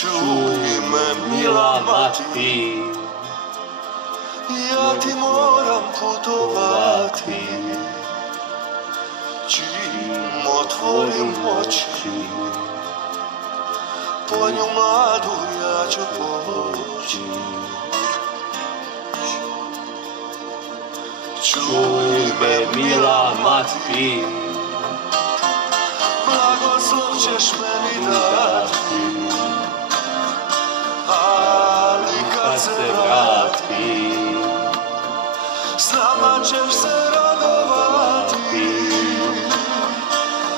Čuj me, mila mati, ja ti moram putovati. Čim otvorim oči, po nju mladu ja ću poći. Čuj me, mila mati, blagoslov ćeš meni dati. Ali kad se vratim, s nama ćeš se radovati.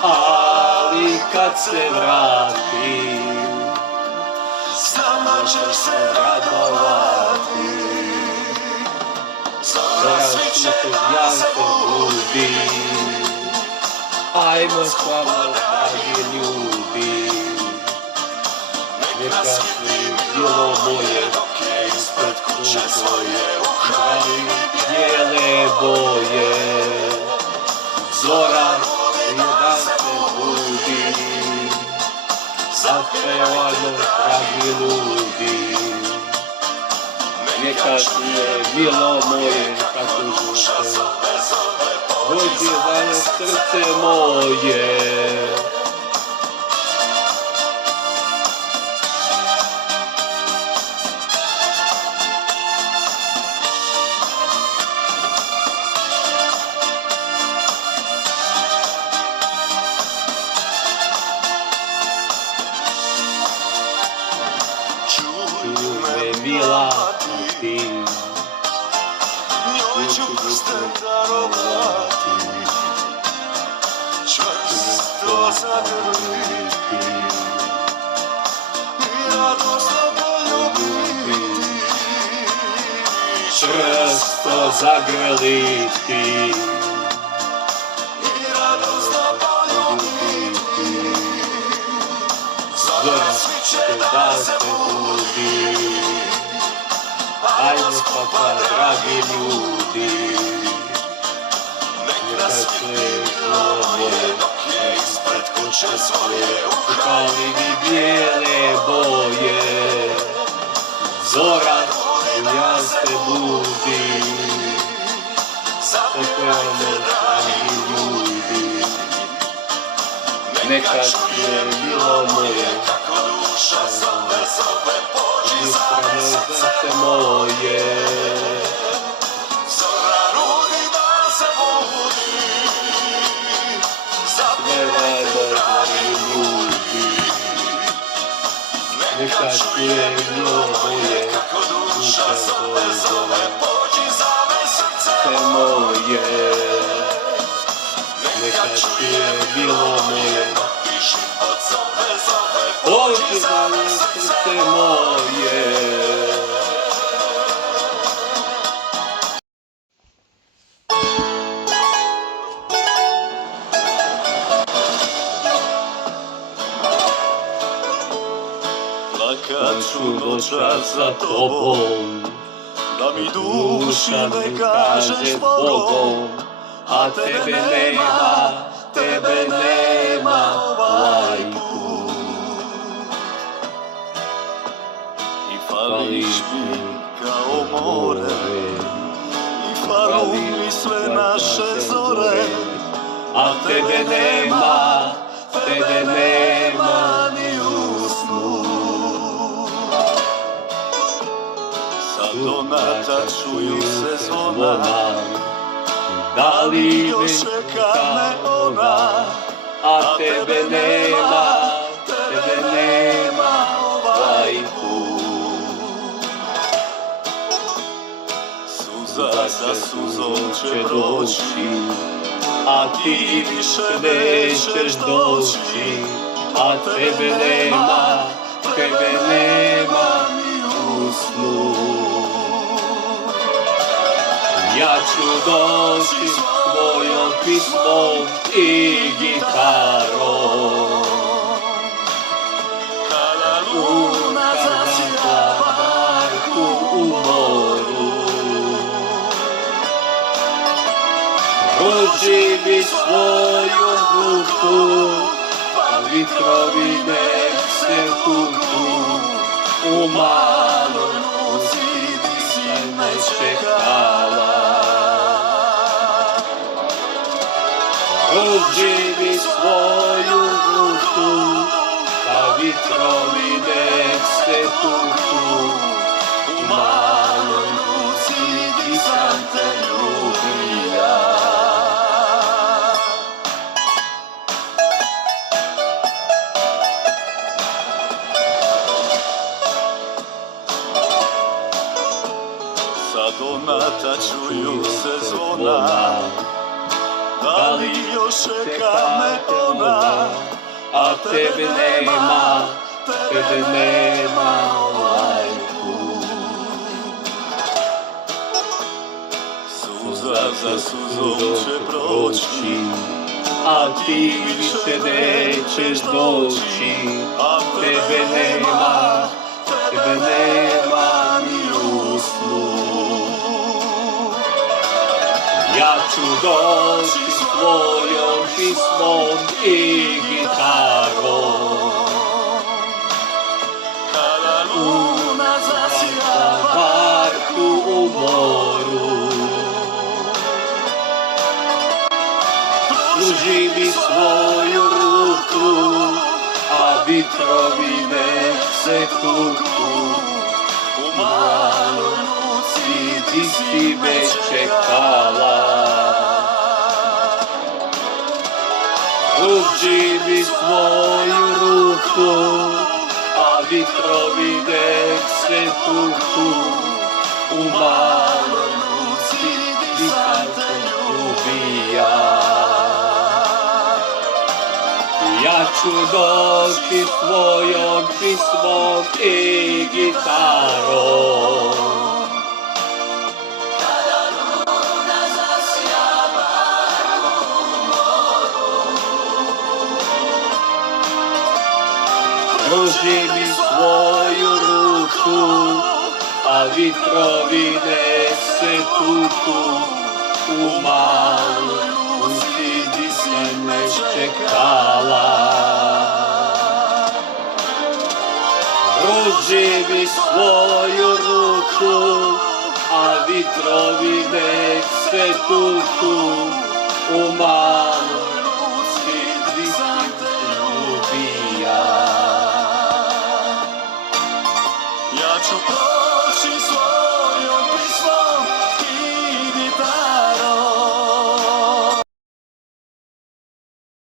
Ali kad se vratim, s nama ćeš se radovati. Zora sviće, ja se budim, ajmo s vama, dragi ljudi. Neka svi bilo moje, ispred kuće svoje, u haljini bijele boje. Zora, da se budi, zapevajmo, dragi ljudi. Neka čuje bilo moje, kako žute, vođi za srce moje. Mila mati, njoj ću prste darovati, čvrsto zagrliti i radosno poljubiti. Čvrsto zagrliti i radosno poljubiti. Zora sviće da se budi, ajmo spapa, dragi ljudi. Neka čuje moje, dok je ispred kuće svoje, u haljini bijele boje. Zora, ja se budi, zapevajmo, dragi ljudi. Neka čuje bilo moje, kako duša zove, zove, pođi za me srce moje. Zora rudi da se budi, zapevajmo, dragi ljudi. Neka čuje bilo moje, kako duša zove, zove, pođi za me srce moje. Neka čuje bilo moje, pođi za me srce moje. Plakat ću noćas za tobom, da mi duša ne kažeš Bogom. A tebe nema ovaj put. I fališ mi kao more, i falu mi sve naše zore. A tebe nema ni u snu. Sa donata čuju se zvona, da li još čeka me ona, a tebe nema ovaj put. Suza za suzom će doći, a ti više nećeš doći, a tebe nema ni u snu. Ja ću doći svojom pismom i gitarom, kada luna zasija barku u moru. Pruži mi svoju ruku, pa vitrovi nek se tuku. у малoj ruci di si me čekala. Rozživi svoju ruku, a vitrovi nek se tuku. U maloj ruci di sam te ljubija. Donata čuju se zvona, da li još čeka me ona, a tebe nema ovaj put. Suza za suzom će proći, a ti više nećeš doći, a tebe nema ni u snu. Ja ću doći s tvojom pismom i gitarom. Kada luna zasija barku u moru, pruži mi svoju ruku, a vitrovi nek se tuku. U maloj ruci di si me čekala. Pruži mi svoju ruku, a vitrovi nek se tuku. U maloj ruci di sam te ljubija. Ja ću doći tvojom pismom i gitarom. Kada luna zasja barku u moru, pruži mi svoju ruku, a vitrovi nek se tuku. U maloj ruci di si me čekala. Pruži mi svoju ruku, a vitrovi nek se tuku. U maloj